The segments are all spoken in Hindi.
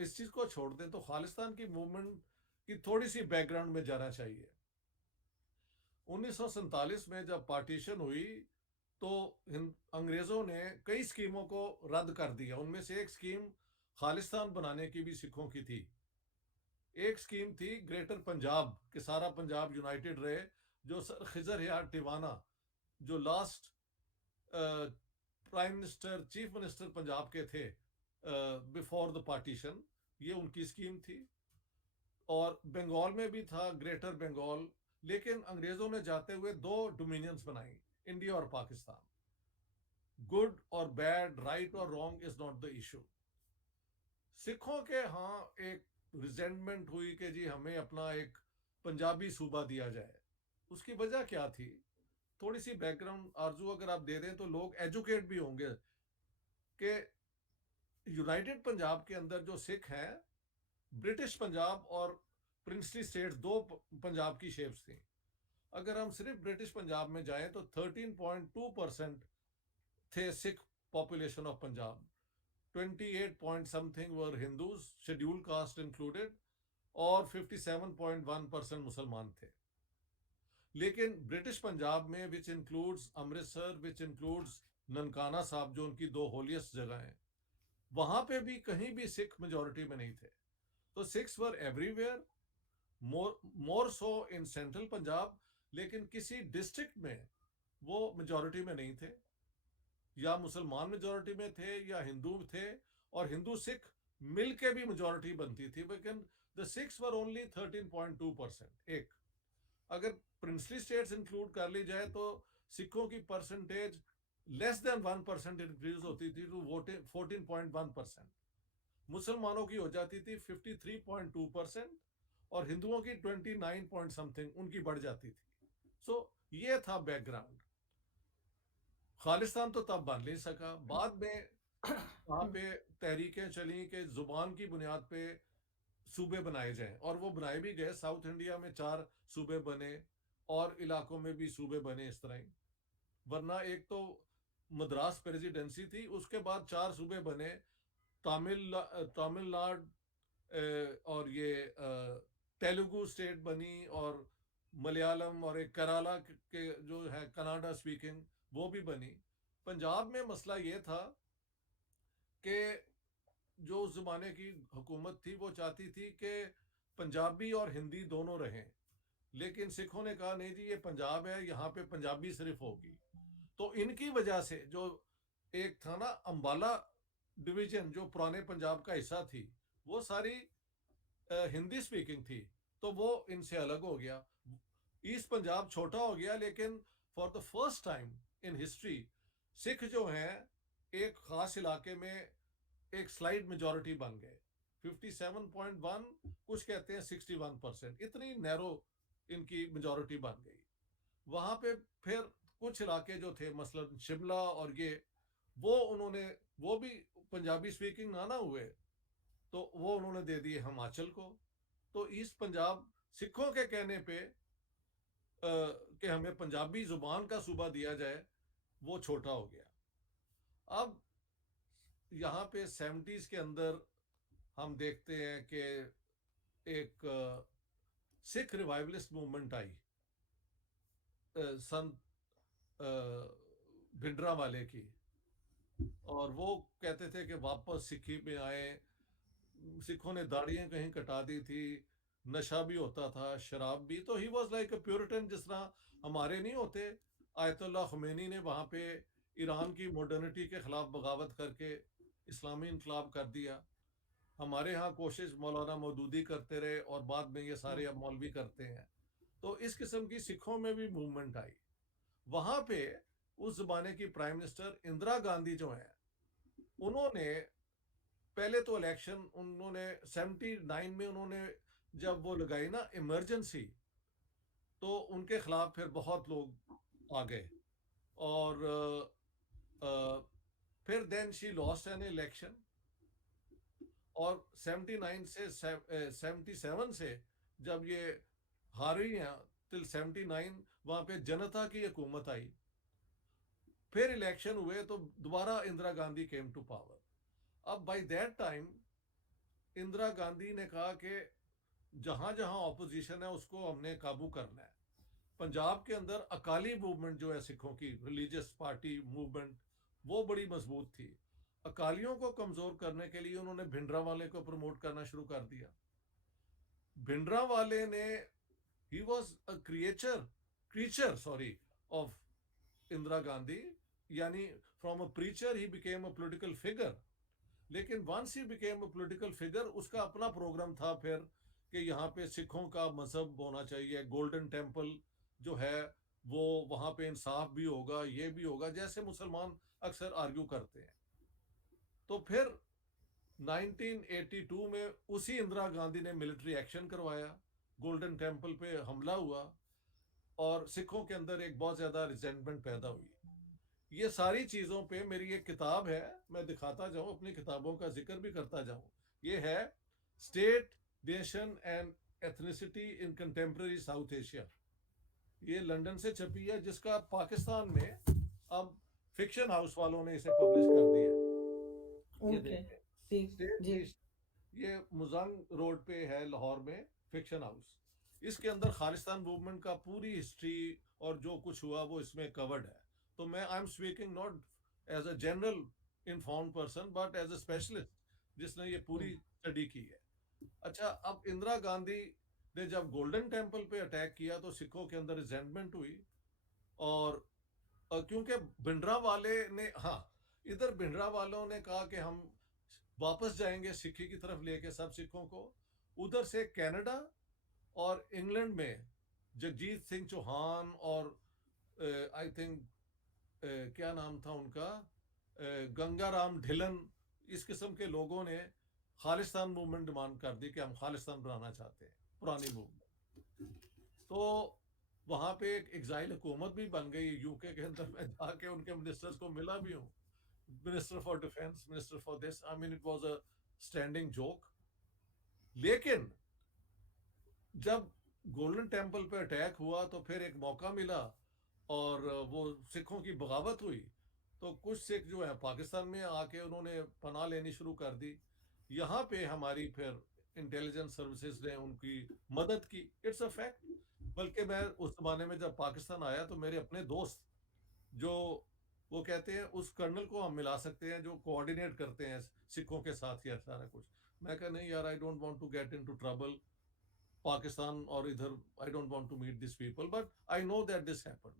इस चीज को छोड़ दें तो खालिस्तान की मूवमेंट की थोड़ी सी बैकग्राउंड में जाना चाहिए। 1947 में जब पार्टीशन हुई तो अंग्रेजों ने कई स्कीमों को रद्द कर दिया। उनमें से एक स्कीम खालिस्तान बनाने की भी सिखों की थी। एक स्कीम थी ग्रेटर पंजाब कि सारा पंजाब यूनाइटेड रहे, जो सर खिजर यार टिवाना, जो last prime minister chief minister Punjab के थे बिफोर द पार्टीशन, ये उनकी स्कीम थी। और बंगाल में भी था ग्रेटर बंगाल, लेकिन अंग्रेजों ने जाते हुए दो डोमिनियंस बनाई, इंडिया और पाकिस्तान। गुड और बैड, राइट और wrong is not the issue. सिखों के यहाँ एक रिजेंटमेंट हुई कि जी हमें अपना एक पंजाबी सूबा दिया जाए। उसकी वजह क्या थी? थोड़ी सी बैकग्राउंड आरजू अगर आप दे दें तो लोग एजुकेट भी होंगे कि यूनाइटेड पंजाब के अंदर जो सिख हैं, ब्रिटिश पंजाब और प्रिंसली स्टेट्स, दो पंजाब की शेप्स थी। अगर हम सिर्फ ब्रिटिश पंजाब में जाएं तो 13.2% थे Sikh population of Punjab. 28 point something were Hindus, schedule caste included, और 57.1% मुसलमान थे। लेकिन ब्रिटिश पंजाब में, which includes Amritsar, which includes Nankana साहब, जो उनकी दो होलियस्ट जगह हैं, वहां पे भी कहीं भी सिख मेजोरिटी में नहीं थे। तो Sikhs were everywhere, more so in central Punjab, लेकिन किसी डिस्ट्रिक्ट में वो मेजोरिटी में नहीं थे। या मुसलमान मेजोरिटी में थे या हिंदू थे, और हिंदू सिख मिल के भी मेजोरिटी बनती थी, लेकिन द सिक्स वर ओनली 13.2%। एक अगर प्रिंसली स्टेट्स इंक्लूड कर ली जाए तो सिखों की परसेंटेज लेस देन 1% इंक्रीज होती थी टू 14.1%। मुसलमानों की हो जाती थी 53.2%, और हिंदुओं की 29 पॉइंट समथिंग उनकी बढ़ जाती थी। सो ये था बैकग्राउंड। खालिस्तान तो तब बन नहीं सका। बाद में वहां पे तहरीकें चली कि जुबान की बुनियाद पे सूबे बनाए जाएं, और वो बनाए भी गए। साउथ इंडिया में 4 सूबे बने, और इलाकों में भी सूबे बने इस तरह ही। वरना एक तो मद्रास प्रेसिडेंसी थी, उसके बाद 4 सूबे बने। तमिलनाडु, और ये तेलुगु स्टेट बनी, और मलयालम, और एक कराला के जो है कनाडा स्पीकिंग, वो भी बनी। पंजाब में मसला ये था कि जो उस जमाने की हुकूमत थी वो चाहती थी कि पंजाबी और हिंदी दोनों रहें, लेकिन सिखों ने कहा नहीं जी, ये पंजाब है, यहाँ पे पंजाबी सिर्फ होगी। तो इनकी वजह से जो एक था ना अंबाला डिवीजन, जो पुराने पंजाब का हिस्सा थी, वो सारी हिंदी स्पीकिंग थी, तो वो इनसे अलग हो गया। ईस्ट पंजाब छोटा हो गया, लेकिन for the first time in history Sikh जो हैं एक खास इलाके में एक स्लाइड मेजोरिटी बन गए। 57.1, कुछ कहते हैं 61%, इतनी नैरो इनकी मेजोरिटी बन गई। वहां पे फिर कुछ इलाके जो थे, मसलन शिमला और ये, वो उन्होंने, वो भी पंजाबी स्पीकिंग ना हुए, तो वो उन्होंने दे दिए हिमाचल को। तो ईस्ट पंजाब सिखों के कहने पे कि हमें पंजाबी जुबान का सूबा दिया जाए, वो छोटा हो गया। अब यहाँ पे 70s के अंदर हम देखते हैं कि एक सिख रिवाइवलिस्ट मूवमेंट आई, संत भिंडरा वाले की। और वो कहते थे कि वापस सिक्की में आए। सिखों ने दाढ़ियां कहीं कटा दी थी, नशा भी होता था, शराब भी। तो he was like a puritan, जिस तरह हमारे नहीं होते। आयतुल्लाह खुमैनी ने वहां पे ईरान की मॉडर्निटी के खिलाफ बगावत करके इस्लामी इनकलाब कर दिया। हमारे यहाँ कोशिश मौलाना मौदूदी करते रहे, और बाद में ये सारे अब मौलवी करते हैं। तो इस किस्म की सिखों में भी मूवमेंट आई। वहां पे उस जमाने की प्राइम मिनिस्टर इंदिरा गांधी जो है, उन्होंने पहले तो इलेक्शन, उन्होंने 79 में उन्होंने जब वो लगाई ना इमरजेंसी, तो उनके खिलाफ फिर बहुत लोग आ गए। और फिर then she lost an election. और 79 से 77 से जब ये हारी हैं टिल 79, वहां पे जनता की हुकूमत आई। फिर इलेक्शन हुए तो दोबारा Indira Gandhi came to power. अब by that time Indira Gandhi ने कहा कि जहां जहां ऑपोजिशन है उसको हमने काबू करना है। पंजाब के अंदर अकाली मूवमेंट जो है सिखों की रिलीजियस पार्टी मूवमेंट, वो बड़ी मजबूत थी। अकालियों को कमजोर करने के लिए उन्होंने भिंडरावाले को प्रमोट करना शुरू कर दिया। भिंडरावाले ने, he was a creature sorry of Indira Gandhi, यानी from a preacher he became a political figure. लेकिन once he became a political figure, उसका अपना प्रोग्राम था फिर कि यहाँ पे सिखों का मजहब होना चाहिए, गोल्डन टेम्पल जो है वो, वहां पे इंसाफ भी होगा, ये भी होगा, जैसे मुसलमान अक्सर आर्ग्यू करते हैं। तो फिर 1982 में उसी इंदिरा गांधी ने मिलिट्री एक्शन करवाया, गोल्डन टेम्पल पे हमला हुआ और सिखों के अंदर एक बहुत ज्यादा रिजेंटमेंट पैदा हुई। ये सारी चीजों पे मेरी एक किताब है, मैं दिखाता जाऊं, अपनी किताबों का जिक्र भी करता जाऊं। ये है state, nation and ethnicity in contemporary south Asia. ये लंदन से छपी है, जिसका पाकिस्तान में अब फिक्शन हाउस वालों ने इसे पब्लिश कर दिया। ये ओके। देखें, जी। स्टेट जी। नेशन, ये मुजंग रोड पे है लाहौर में, फिक्शन हाउस। इसके अंदर खालिस्तान मूवमेंट का पूरी हिस्ट्री और जो कुछ हुआ वो इसमें कवर्ड है। तो मैं, I am speaking not as a general informed person but as a specialist जिसने ये पूरी स्टडी की है। अच्छा, अब इंदिरा गांधी ने जब गोल्डन टेम्पल पे अटैक किया तो सिखों के अंदर रिजेंटमेंट हुई। और क्योंकि भिंडरा वाले ने, हाँ, इधर भिंडरा वालों ने कहा कि हम वापस जाएंगे सिक्खी की तरफ लेके सब सिखों को। उधर से कनाडा और इंग्लैंड में जगजीत सिंह चौहान और आई थिंक क्या नाम था उनका, गंगाराम ढिलन, इस किस्म के लोगों ने खालिस्तान मूवमेंट डिमांड कर दी कि हम खालिस्तान बनाना चाहते हैं, पुरानी मूवमेंट। तो वहां पे एक एग्जाइल हुकूमत भी बन गई यूके के अंदर। मैं जाके उनके मिनिस्टर्स को मिला भी हूँ, minister for defence, minister for this, I mean it was a standing joke. लेकिन जब गोल्डन टेम्पल पे अटैक हुआ तो फिर एक मौका मिला और वो सिखों की बगावत हुई। तो कुछ सिख जो है पाकिस्तान में आके उन्होंने पनाह लेनी शुरू कर दी। यहाँ पे हमारी फिर इंटेलिजेंस सर्विसेज ने उनकी मदद की, इट्स अ फैक्ट। बल्कि मैं उस जमाने में जब पाकिस्तान आया तो मेरे अपने दोस्त जो, वो कहते हैं उस कर्नल को हम मिला सकते हैं जो कोऑर्डिनेट करते हैं सिखों के साथ या सारा कुछ। मैं कहा नहीं यार, I don't want to get into trouble Pakistan और इधर, I don't want to meet this people but I know that this happened.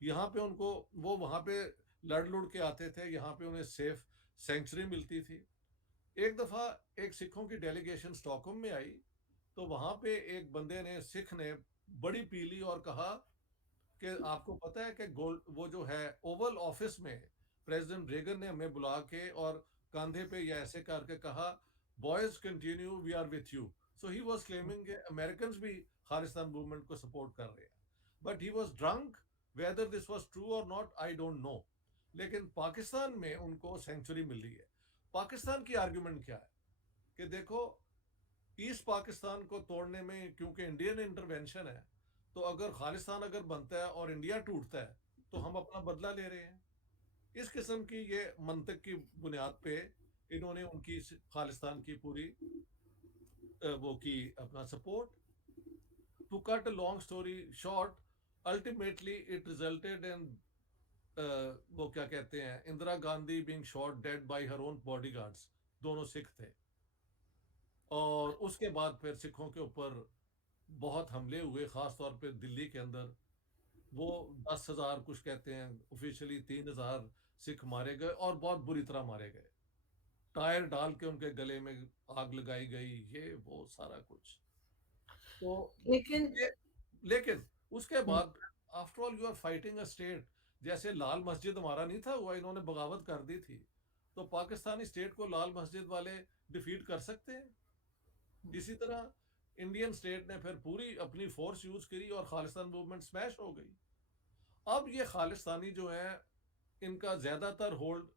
यहाँ पे उनको, वो वहाँ पे लड़ लुड़ के आते थे, यहाँ पे उन्हें सेफ सेंचुरी मिलती थी। एक दफा एक सिखों की डेलीगेशन स्टॉकहोम में आई तो वहां पे एक बंदे ने, सिख ने, बड़ी पीली और कहा कि आपको पता है कि गोल्ड, वो जो है ओवल ऑफिस में प्रेसिडेंट रेगन ने हमें बुला के और कंधे पे या ऐसे करके कहा, boys continue, we are with you. So he was claiming के अमेरिकन भी खालिस्तान मूवमेंट को सपोर्ट कर रहे हैं। But he was drunk, whether this was true or not I don't know. लेकिन पाकिस्तान में उनको सेंचुरी मिल रही है। पाकिस्तान की आर्ग्यूमेंट क्या है कि देखो, ईस्ट पाकिस्तान को तोड़ने में क्योंकि इंडियन इंटरवेंशन है, तो अगर खालिस्तान अगर बनता है और इंडिया टूटता है तो हम अपना बदला ले रहे हैं। इस किस्म की ये मंतक की बुनियाद पे इन्होंने उनकी खालिस्तान की पूरी वो की अपना support. To cut a long story short, ultimately it resulted in, वो क्या कहते हैं, Indira Gandhi being shot dead by her own bodyguards. दोनों सिख थे। और उसके बाद फिर सिखों के ऊपर बहुत हमले हुए, खास तौर पे दिल्ली के अंदर। वो 10,000 कुछ कहते हैं, ऑफिशियली 3,000 सिख मारे गए और बहुत बुरी तरह मारे गए। टायर डाल के उनके गले में आग लगाई गई, ये वो सारा कुछ। तो लेकिन ये, लेकिन उसके हम्म, बाद after all you are fighting a state. जैसे लाल मस्जिद हमारा नहीं था हुआ, इन्होंने बगावत कर दी थी, तो पाकिस्तानी स्टेट को लाल मस्जिद वाले डिफीट कर सकते हैं। इसी तरह इंडियन स्टेट ने फिर पूरी अपनी फोर्स यूज करी और खालिस्तान मूवमेंट स्मैश हो गई। अब ये खालिस्तानी जो है, इनका ज्यादातर होल्ड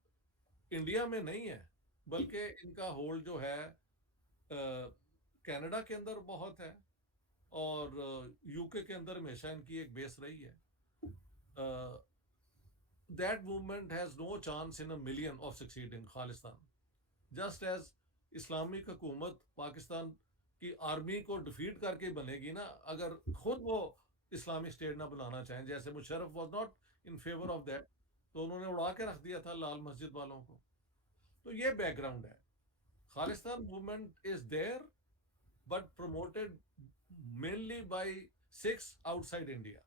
इंडिया में नहीं है, बल्कि इनका होल्ड जो है कनाडा के अंदर बहुत है और यूके के अंदर हमेशा इनकी एक बेस रही है। That movement has no chance in a million of succeeding Khalistan, just as Islamic हुकूमत पाकिस्तान की आर्मी को डिफीट करके बनेगी ना, अगर खुद वो इस्लामिक स्टेट ना बनाना चाहें, जैसे Musharraf was not in favour of that, तो उन्होंने उड़ा के रख दिया था लाल मस्जिद वालों को। तो ये बैकग्राउंड है। Khalistan movement is there but promoted mainly by Sikhs outside India.